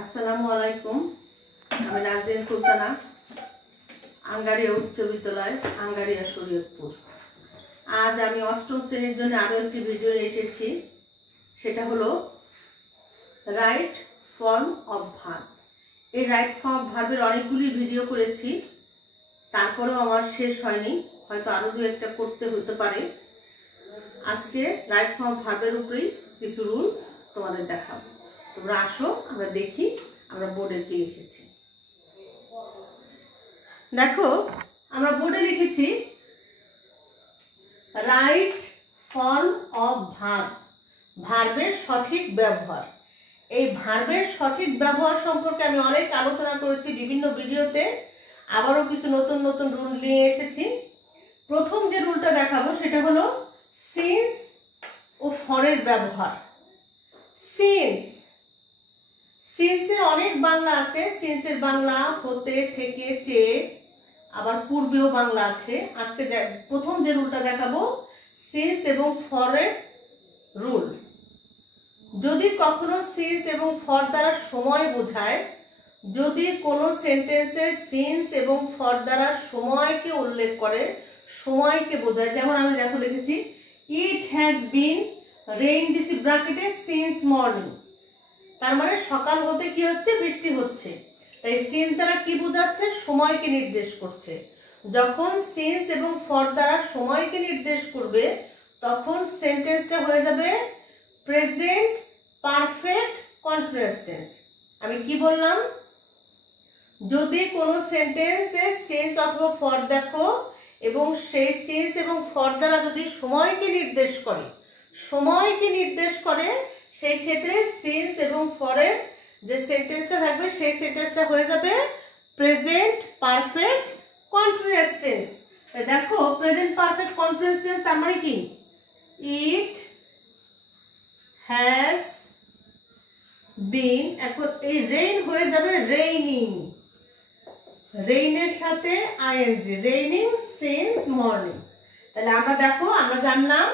আসসালামু আলাইকুম। আমি নাজরিন সুলতানা, আঙ্গারিয়া উচ্চ বিদ্যালয়, আঙ্গারিয়া শরীয়তপুর। আজ আমি অষ্টম শ্রেণীর জন্য আরও একটি ভিডিও এসেছি। সেটা হলো রাইট ফর্ম অফ ভার্ব। এই রাইট ফর্ম অফ ভার্বের অনেকগুলি ভিডিও করেছি, তারপরেও আমার শেষ হয়নি, হয়তো আরও দু একটা করতে হতে পারে। আজকে রাইট ফর্ম অফ ভার্বের উপরেই কিছু রুল তোমাদের দেখাবো। তোমরা আসো, আমরা দেখি আমরা বোর্ডে কি লিখেছি। দেখো, আমরা বোর্ডে লিখেছি রাইট ফর্ম অফ ভার্ব, ভার্বের সঠিক ব্যবহার। এই ভার্বের সঠিক ব্যবহার সম্পর্কে আমি অনেক আলোচনা করেছি বিভিন্ন ভিডিওতে, আবারও কিছু নতুন নতুন রুল নিয়ে এসেছি। প্রথম যে রুলটা দেখাবো সেটা হলো সিন্স ও ফরের ব্যবহার। সিন্সের অনেক বাংলা আছে। সিন্সের বাংলা হতে, থেকে, চেয়ে, আবার পূর্বেও বাংলা আছে। আজকে প্রথম যে রুলটা দেখাবো সিন্স এবং ফরের রুল। যদি কখনো সিন্স এবং ফর দ্বারা সময় বোঝায়, যদি কোনো সেন্টেন্সে সিন্স এবং ফর দ্বারা সময়কে উল্লেখ করে, সময়কে বোঝায়, যেমন আমি দেখো লিখেছি it has been rain this ব্র্যাকেটে সিন্স মর্নিং। তার মানে সকাল হতে কি হচ্ছে, বৃষ্টি হচ্ছে। তাই সিন্স দ্বারা কি বোঝাচ্ছে, সময়কে নির্দেশ করছে। যখন সিন্স এবং ফর দ্বারা সময়কে নির্দেশ করবে তখন সেন্টেন্সটা হয়ে যাবে প্রেজেন্ট পারফেক্ট কন্টিনিউয়াস টেন্স। আমি কি বললাম, যদি কোনো সেন্টেন্সে সিন্স অথবা ফর দেখো এবং সেই সিন্স এবং ফর দ্বারা যদি সময়কে নির্দেশ করে, সেই ক্ষেত্রে সিন্স এবং ফরের যে সেন্টেন্সটা থাকবে সেই সেন্টেন্সটা হয়ে যাবে প্রেজেন্ট পারফেক্ট কন্টিনিউয়াস টেন্স। দেখো, প্রেজেন্ট পারফেক্ট কন্টিনিউয়াস টেন্স তার মানে কি, ইট হ্যাজ বিন, এখন এই রেইন হয়ে যাবে রেইনিং, রেইনের সাথে আইএনজি, রেইনিং সিন্স মর্নিং। তাহলে আমরা দেখো, আমরা জানলাম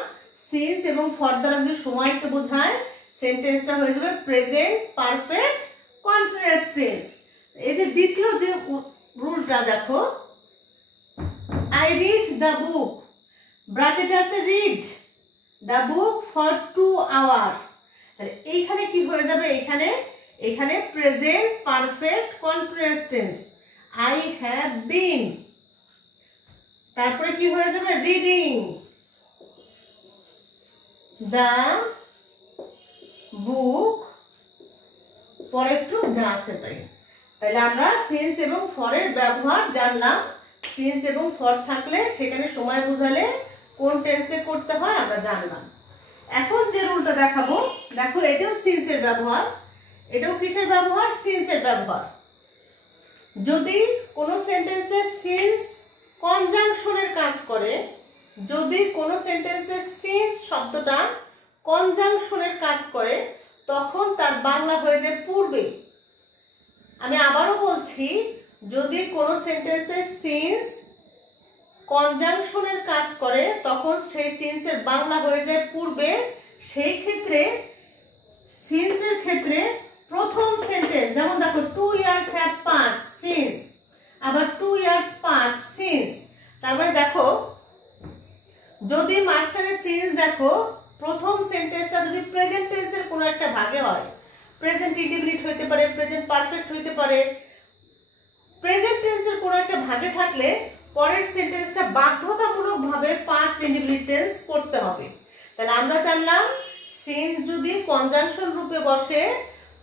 সিন্স এবং ফর দ্বারা যদি সময়কে বোঝায় সেন্টেন্সটা হয়ে যাবে প্রেজেন্ট পারফেক্ট কন্টিনিউয়াস টেন্স। এই যে দ্বিতীয় যে রুলটা দেখো, আই রিড দ্য বুক, ব্র্যাকেটে আছে read the book for 2 hours। তাহলে এইখানে কি হয়ে যাবে, এখানে present perfect continuous tense, I have been. তারপরে কি হয়ে যাবে, রিডিং দ্য বুক, পরে একটু যা আছে তাই। তাহলে আমরা সিন্স এবং ফরের ব্যবহার জানলাম। সিন্স এবং ফর থাকলে সেখানে সময় বোঝালে কোন টেন্সে করতে হয় আমরা জানলাম। এখন যে রুলটা দেখাবো, দেখো এটাও সিন্সের ব্যবহার। এটাও কিসের ব্যবহার, সিন্সের ব্যবহার। যদি কোনো সেন্টেন্সে সিন্স কনজাংশনের কাজ করে, যদি কোনো সেন্টেন্সে সিন্স শব্দটা কনজাংশনের কাজ করে, তখন তার বাংলা হয়ে যায় পূর্বে। আমি আবারও বলছি, যদি কোনো সেন্টেন্সে সিন্স কনজাংশনের কাজ করে তখন সেই সিন্সের বাংলা হয়ে যায় পূর্বে। সেই ক্ষেত্রে সিন্সের ক্ষেত্রে প্রথম সেন্টেন্স, যেমন দেখো 2 years have passed since, আবার 2 years passed since। তারপরে দেখো, যদি মাঝখানে সিন্স দেখো, প্রথম সেন্টেন্সটা যদি প্রেজেন্ট টেন্সের কোনো একটা ভাগে হয়, প্রেজেন্ট ইনডিফিনিট হইতে পারে, প্রেজেন্ট পারফেক্ট হইতে পারে, প্রেজেন্ট টেন্সের কোনো একটা ভাগে থাকলে পরের সেন্টেন্সটা বাধ্যতামূলকভাবে পাস্ট ইনডিফিনিট টেন্স করতে হবে। তাহলে আমরা জানলাম সিন্স যদি কনজাংশন রূপে বসে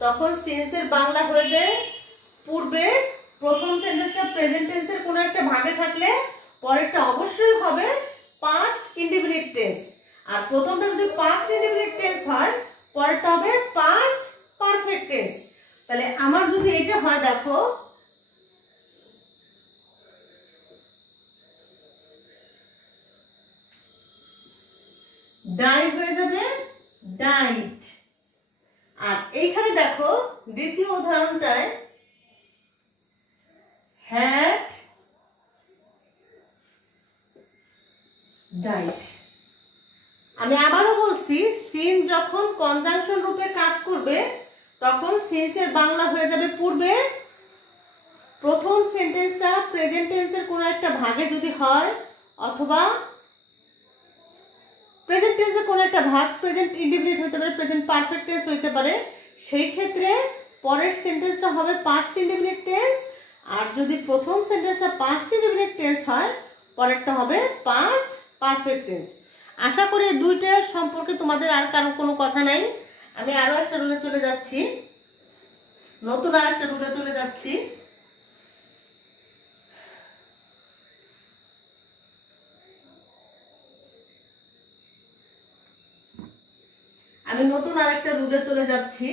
তখন সিন্সের বাংলা হয়ে যায় পূর্বে। প্রথম সেন্টেন্সটা প্রেজেন্ট টেন্সের কোনো একটা ভাগে থাকলে পরেরটা অবশ্যই হবে পাস্ট ইনডিফিনিট টেন্স। আর প্রথমটা যদি পাস্ট ইনডিফিনিট টেন্স হয়, পরেরটা হবে পাস্ট পারফেক্ট টেন্স। তাহলে আমার যদি এটা হয়, দেখো ডাই হয়ে যাবে ডাইট। আর এইখানে দেখো দ্বিতীয় উদাহরণটায় হ্যাড ডাইট। আমি আবারও বলছি, সিন যখন কনজাংশন রূপে কাজ করবে তখন সিন্স এর বাংলা হয়ে যাবে পূর্বে। প্রথম সেন্টেন্সটা প্রেজেন্ট টেন্সের কোনো একটা ভাগে যদি হয়, অথবা প্রেজেন্ট টেন্সের কোনো একটা ভাগ প্রেজেন্ট ইনডিফিনিট হতে পারে, প্রেজেন্ট পারফেক্ট টেন্স হতে পারে, সেই ক্ষেত্রে পরের সেন্টেন্সটা হবে পাস্ট ইনডিফিনিট টেন্স। আর যদি প্রথম সেন্টেন্সটা পাস্ট ইনডিফিনিট টেন্স হয়, পরেরটা হবে পাস্ট পারফেক্ট টেন্স। আশা করি এই দুইটার সম্পর্কে তোমাদের আর কারো কোনো কথা নাই। আমি আরো একটা রুলে চলে যাচ্ছি, নতুন আর একটা রুলে চলে যাচ্ছি। আমি নতুন আরেকটা রুলে চলে যাচ্ছি।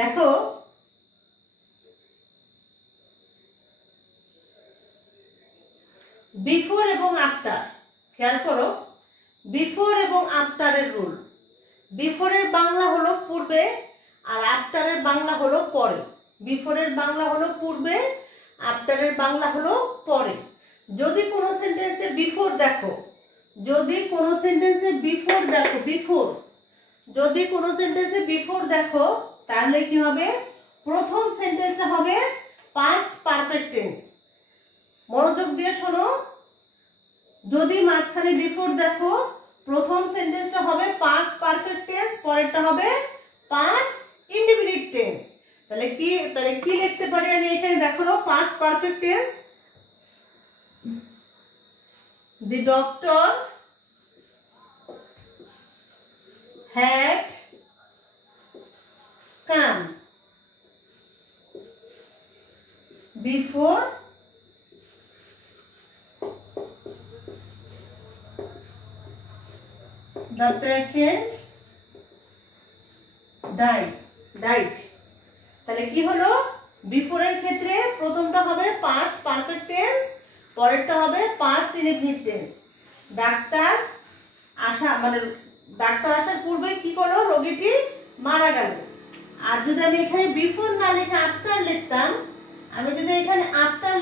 দেখো, বিফোর এবং আফটার, খেয়াল করো, বিফোর এবং আফটারের রুল। বিফোরের বাংলা হলো পূর্বে, আর আফটারের বাংলা হলো পরে। বিফোরের বাংলা হলো পূর্বে, আফটারের বাংলা হলো পরে। যদি কোনো সেন্টেন্সে বিফোর দেখো, যদি কোনো সেন্টেন্সে বিফোর দেখো, বিফোর, যদি কোনো সেন্টেন্সে বিফোর দেখো, তাহলে কি হবে? প্রথম সেন্টেন্সটা হবে পাস্ট পারফেক্ট টেন্স। মনোযোগ দিয়ে শোনো, যদি মাঝখানে বিফোর দেখো, প্রথম সেন্টেন্সটা হবে পাস্ট পারফেক্ট টেন্স, পরেরটা হবে পাস্ট ইনডিফিনিট টেন্স। তাহলে কি লিখতে পারি আমি এখানে? দেখো, past perfect tense, the doctor had come before the patient died. তাহলে কি হলো? বিফোরের ক্ষেত্রে প্রথমটা হবে পাস্ট পারফেক্ট টেন্স, পরেরটা হবে পাস্ট ইনডিফিনিট টেন্স। ডাক্তার আসার পূর্বে কি করলো? রোগীটি মারা গেল। আর যদি আমি এখানে বিফোর না লিখে আফটার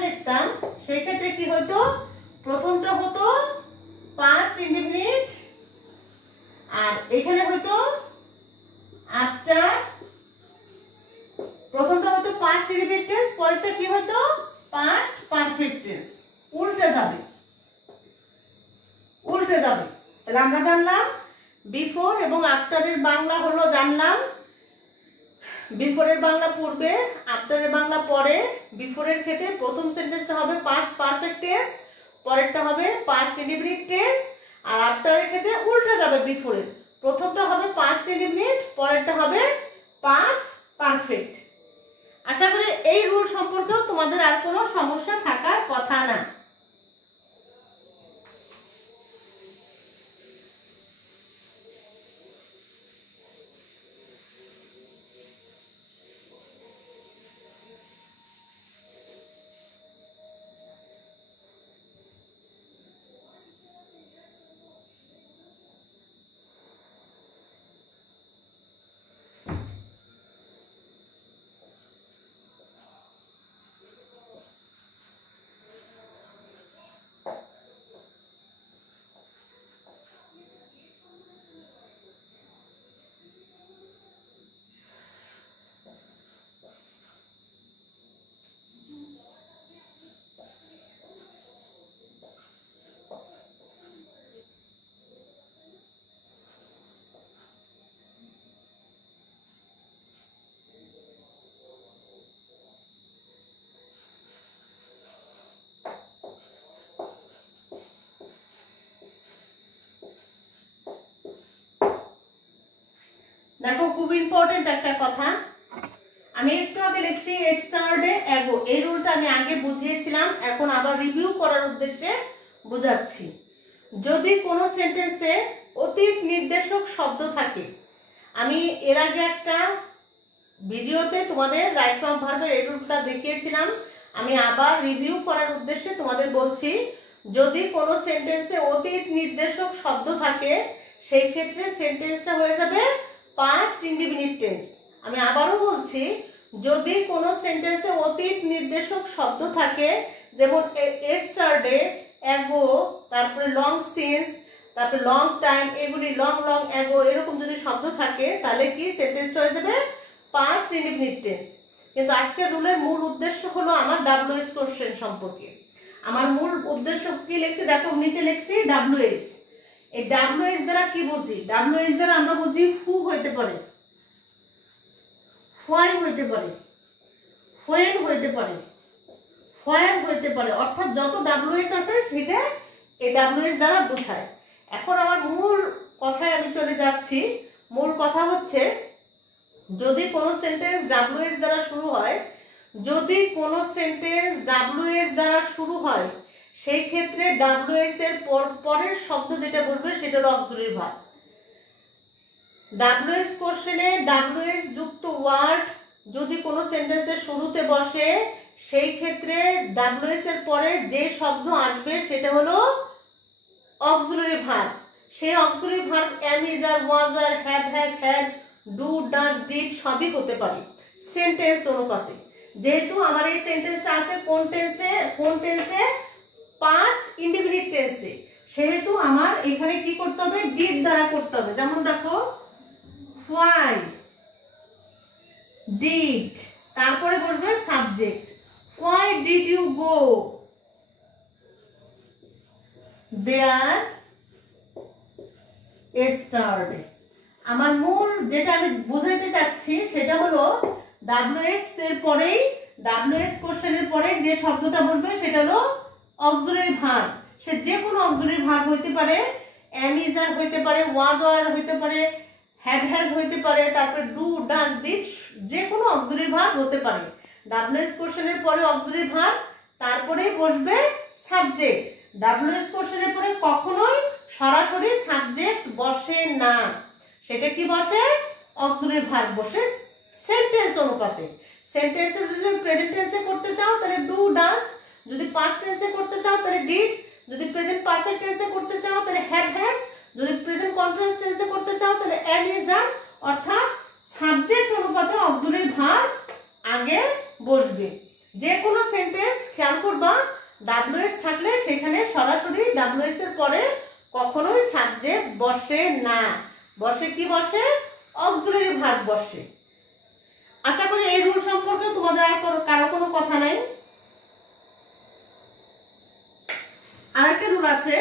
লিখতাম, সেই ক্ষেত্রে কি হতো? প্রথমটা হতো পাস্ট ইনডিফিনিট, আর এখানে হতো আফটার। প্রথমটা হতো পাস্ট ইনডিফিনিট টেন্স, পরেরটা কি হতো? Past perfect tense. উল্টে যাবে। তাহলে আমরা জানলাম বিফোর এবং আফটারের বাংলা হলো, জানলাম বিফোরের বাংলা পূর্বে, আফটারের বাংলা পরে। বিফোরের ক্ষেত্রে প্রথম সেন্টেন্সটা হবে পাস্ট পারফেক্ট টেন্স, পরেরটা হবে পাস্ট ইনডিফিনিট টেন্স। আর আফটারের ক্ষেত্রে উল্টে যাবে, বিফোরের প্রথমটা হবে পাস্ট ইনডিফিনিট, পরেরটা হবে পাস্ট পারফেক্ট। আশা করি এই রুল সম্পর্কেও তোমাদের আর কোনো সমস্যা থাকার কথা না। দেখো খুব ইম্পর্টেন্ট একটা কথা, আমি একটু আগে লিখছি স্টার্টে এগো, এই রুলটা আমি আগে বুঝিয়েছিলাম, এখন আবার রিভিউ করার উদ্দেশ্যে বুঝাচ্ছি। যদি কোনো সেন্টেন্সে অতীত নির্দেশক শব্দ থাকে, আমি এর আগে একটা ভিডিওতে তোমাদের রাইট ফ্রম ভার্বের এই রুলটা দেখিয়েছিলাম, আমি আবার রিভিউ করার উদ্দেশ্যে তোমাদের বলছি, যদি কোনো সেন্টেন্সে অতীত নির্দেশক শব্দ থাকে সেই ক্ষেত্রে সেন্টেন্সটা হয়ে যাবে পাস্ট ইনডিফিনিট টেন্স। আমি আবারও বলছি, যদি কোনো সেন্টেন্সে অতীত নির্দেশক শব্দ থাকে, যেমন এস্টারডে, এগো, তারপরে লং সিন্স, তারপরে লং টাইম, এগুলি লং লং এগো, এরকম যদি শব্দ থাকে তাহলে কি সেন্টেন্সটা হয়ে যাবে পাস্ট ইনডিফিনিট টেন্স। কিন্তু আজকের রুলের মূল উদ্দেশ্য হলো আমার ডাব্লিউএস কোশ্চেন সম্পর্কে। আমার মূল উদ্দেশ্য কি লিখছি দেখো, নিচে লিখছি ডাব্লিউএস। এই ডাব্লিউএস দ্বারা কি বুঝি? ডাব্লিউএস দ্বারা আমরা বুঝি হু হইতে পারে, হোয়াই হইতে পারে, হোয়েন হইতে পারে, হোয়ার হইতে পারে, অর্থাৎ যত ডাব্লিউএস আছে সেটা এই ডাব্লিউএস দ্বারা বোঝায়। এখন আমার মূল কথায় আমি চলে যাচ্ছি। মূল কথা হচ্ছে, যদি কোনো সেন্টেন্স ডাব্লিউএস দ্বারা শুরু হয়, যদি কোনো সেন্টেন্স ডাব্লিউএস দ্বারা শুরু হয় সেই ক্ষেত্রে ডাব্লিউএস এর পরের শব্দ যেটা বলবে সেটা হলো অক্সিলারি ভার্ব। ডাব্লিউএস কোশ্চেনে ডাব্লিউএস যুক্ত ওয়ার্ড যদি কোনো সেন্টেন্সের শুরুতে বসে সেই ক্ষেত্রে ডাব্লিউএস এর পরে যে শব্দ আসবে সেটা হলো অক্সিলারি ভার্ব। সেই auxiliary verb am, is, are, was, are, have, has, had, do, does, did সবই হতে পারে সেন্টেন্স অনুপাতে। যেহেতু আমার এই সেন্টেন্সটা আছে কোন টেন্সে? কোন টেন্সে? পাস্ট ইনডিফিনিট টেন্সে। সেহেতু আমার এখানে কি করতে হবে? ডিড দ্বারা করতে হবে। যেমন দেখো, why, did, তারপরে বসবে subject. why did you go there yesterday? আমার মূল যেটা আমি বুঝাইতে চাচ্ছি সেটা হলো ডাব্লিউএস এর পরেই, ডাব্লিউএস কোশ্চেনের পরে যে শব্দটা বসবে সেটা হলো অক্সিলারি ভার্ব। সে যে কোনো অক্সিলারি ভার্ব হইতে পারে, এম, ইজ, আর হইতে পারে, ওয়াজ, আর হইতে পারে, হ্যাভ, হ্যাজ হইতে পারে, তারপরে ডু, ডাজ, ডিড যে কোনো অক্সিলারি ভার্ব হতে পারে। ডাব্লিউএস কোশ্চেনের পরে অক্সিলারি ভার্ব, তারপরে বসবে সাবজেক্ট। ডাব্লিউএস কোশ্চেনের পরে কখনোই সরাসরি সাবজেক্ট বসে না, সেটা কি বসে? অক্সিলারি ভার্ব বসে সেন্টেন্স অনুপাতে। সেন্টেন্সটা যদি প্রেজেন্ট টেন্সে করতে চাও তাহলে ডু, ডাজ, যদি পাস্ট টেন্সে করতে চাও তাহলে ডিড, যদি প্রেজেন্ট পারফেক্ট টেন্সে করতে চাও তাহলে হ্যাভ, হ্যাজ, যদি প্রেজেন্ট কন্টিনিউয়াস টেন্সে করতে চাও তাহলে এম, ইজ, আর, অর্থাৎ সাবজেক্ট অনুপাতে অক্সিলারি ভার্ব আগে বসবে। যে কোনো সেন্টেন্স খেয়াল করবা ডাব্লিউএস থাকলে সেখানে সরাসরি ডাব্লিউএস এর পরে কখনোই সাবজেক্ট বসে না, বসে কি বসে? অক্সিলারি ভার্ব বসে। আশা করি এই রুল সম্পর্কে তোমাদের আর কারো কোনো কথা নাই। আরেকটা রুল আছে,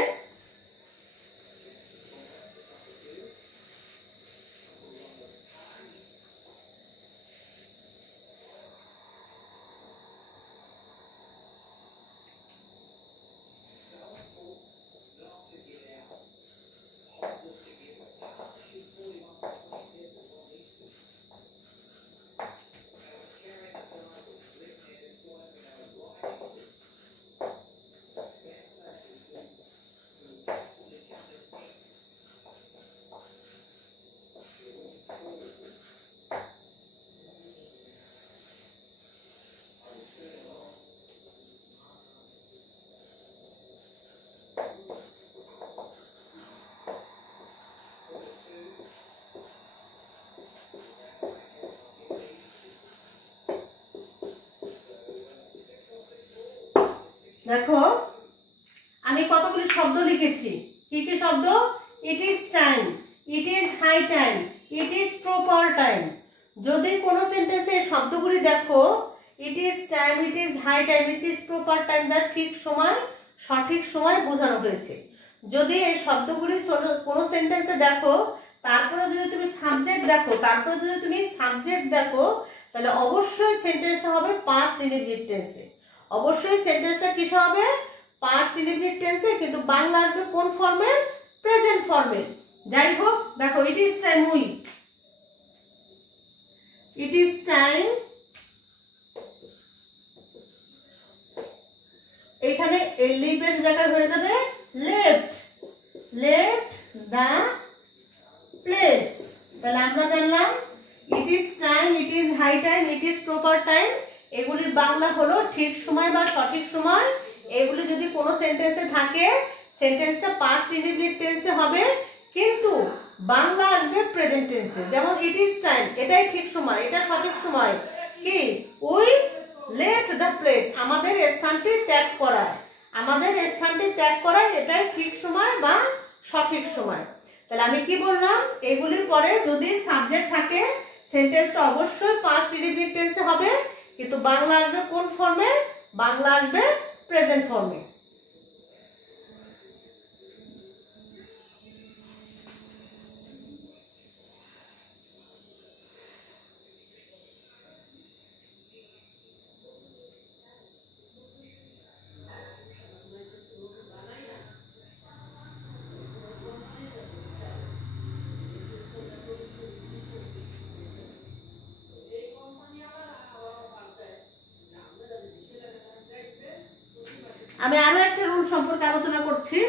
দেখো আমি কতগুলি শব্দ লিখেছি। কি কি শব্দ? It is time, it is high time, it is proper time. যদি কোনো সেন্টেন্সে এই শব্দগুলি দেখো, it is time, it is high time, it is proper time, তার ঠিক সময়, সঠিক সময় বোঝানো হয়েছে। যদি এই শব্দগুলি কোনো সেন্টেন্সে দেখো, তারপরে যদি তুমি সাবজেক্ট দেখো, তারপরে যদি তুমি সাবজেক্ট দেখো, তাহলে অবশ্যই সেন্টেন্সটা হবে পাস্ট ইনডিফিনিট টেন্সে। অবশ্যই সেন্টেন্সটা কিসে হবে? পাস্ট ইনডিফিনিট টেন্সে। কিন্তু বাংলা আসবে কোন ফর্মে? প্রেজেন্ট ফর্মে। যাই হোক, দেখো it is time we, it is time, এখানে লিভের জায়গায় হয়ে যাবে লেফট, লেফট দ্য প্লেস। তাহলে আমরা জানলাম it is time, it is high time, it is proper time, এগুলির বাংলা হলো ঠিক সময় বা সঠিক সময়। এগুলি যদি কোনো সেন্টেন্সে থাকে সেন্টেন্সটা পাস্ট ইনডিফিনিট টেন্সে হবে, কিন্তু বাংলা আসবে প্রেজেন্ট টেন্সে। যেমন ইট ইজ টাইম, এটাই ঠিক সময়, এটা সঠিক সময়। কি উই লেফট দ্য প্লেস, আমাদের স্থানটি ত্যাগ করা, আমাদের স্থানটি ত্যাগ করা এটাই ঠিক সময় বা সঠিক সময়। তাহলে আমি কি বললাম, এগুলির পরে যদি সাবজেক্ট থাকে সেন্টেন্সটা অবশ্যই পাস্ট ইনডিফিনিট টেন্সে হবে, কিন্তু বাংলা আসবে কোন ফর্মে, বাংলা আসবে প্রেজেন্ট ফর্মে। আমি আরো একটা রুল সম্পর্কে আলোচনা করছি।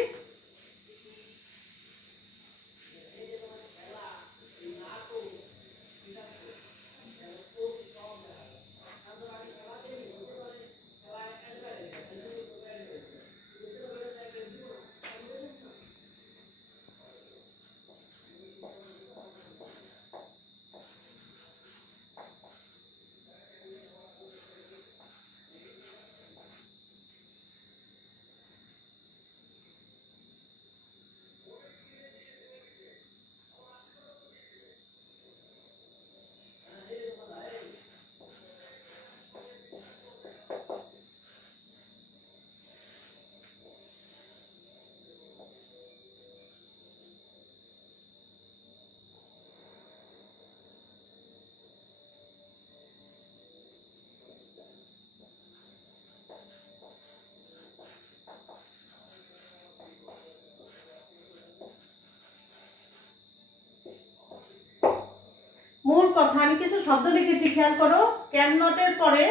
মূল কথা, আমি কিছু শব্দ লিখেছি, খেয়াল করো। ক্যান নটের পরে,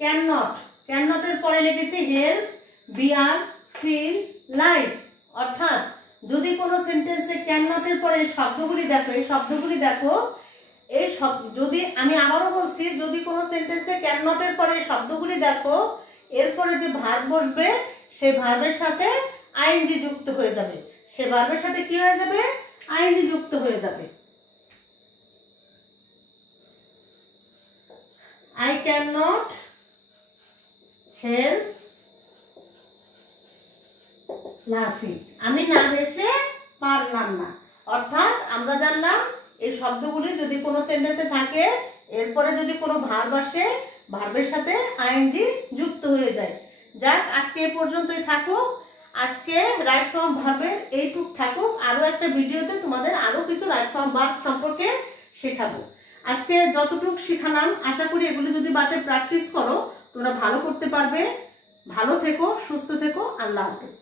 ক্যান নট, ক্যান নটের পরে লিখেছি হেল্প, বিয়ার, ফিল, লাইক। অর্থাৎ যদি কোনো সেন্টেন্সে ক্যান নটের পরে এই শব্দগুলি দেখো, এই শব্দগুলি দেখো, এই শব্দ যদি, আমি আবারও বলছি, যদি কোনো সেন্টেন্সে ক্যান নটের পরে এই শব্দগুলি দেখো, এরপরে যে ভার্ব বসবে সেই ভার্বের সাথে আইএনজি যুক্ত হয়ে যাবে, সে ভার্বের সাথে কি হয়ে যাবে, আইএনজি যুক্ত হয়ে যাবে। I cannot help laughing, আমি না হেসে পারলাম না। অর্থাৎ আমরা জানলাম এই শব্দগুলি যদি কোনো সেন্টেন্সে থাকে এরপরে যদি কোনো ভার্ব আসে ভার্বের সাথে আইএনজি যুক্ত হয়ে যায়। যাক, আজকে এই পর্যন্তই থাকুক। আজকে রাইট ফর্ম ভার্বের এইটুক থাকুক। আরো একটা ভিডিওতে তোমাদের আরো কিছু রাইট ফর্ম ভার্ব সম্পর্কে শেখাবো। আজকে যতটুকু শিখালাম আশা করি এগুলো যদি বাসায় প্র্যাকটিস করো তোমরা ভালো করতে পারবে। ভালো থেকো, সুস্থ থেকো, আল্লাহ হাফেজ।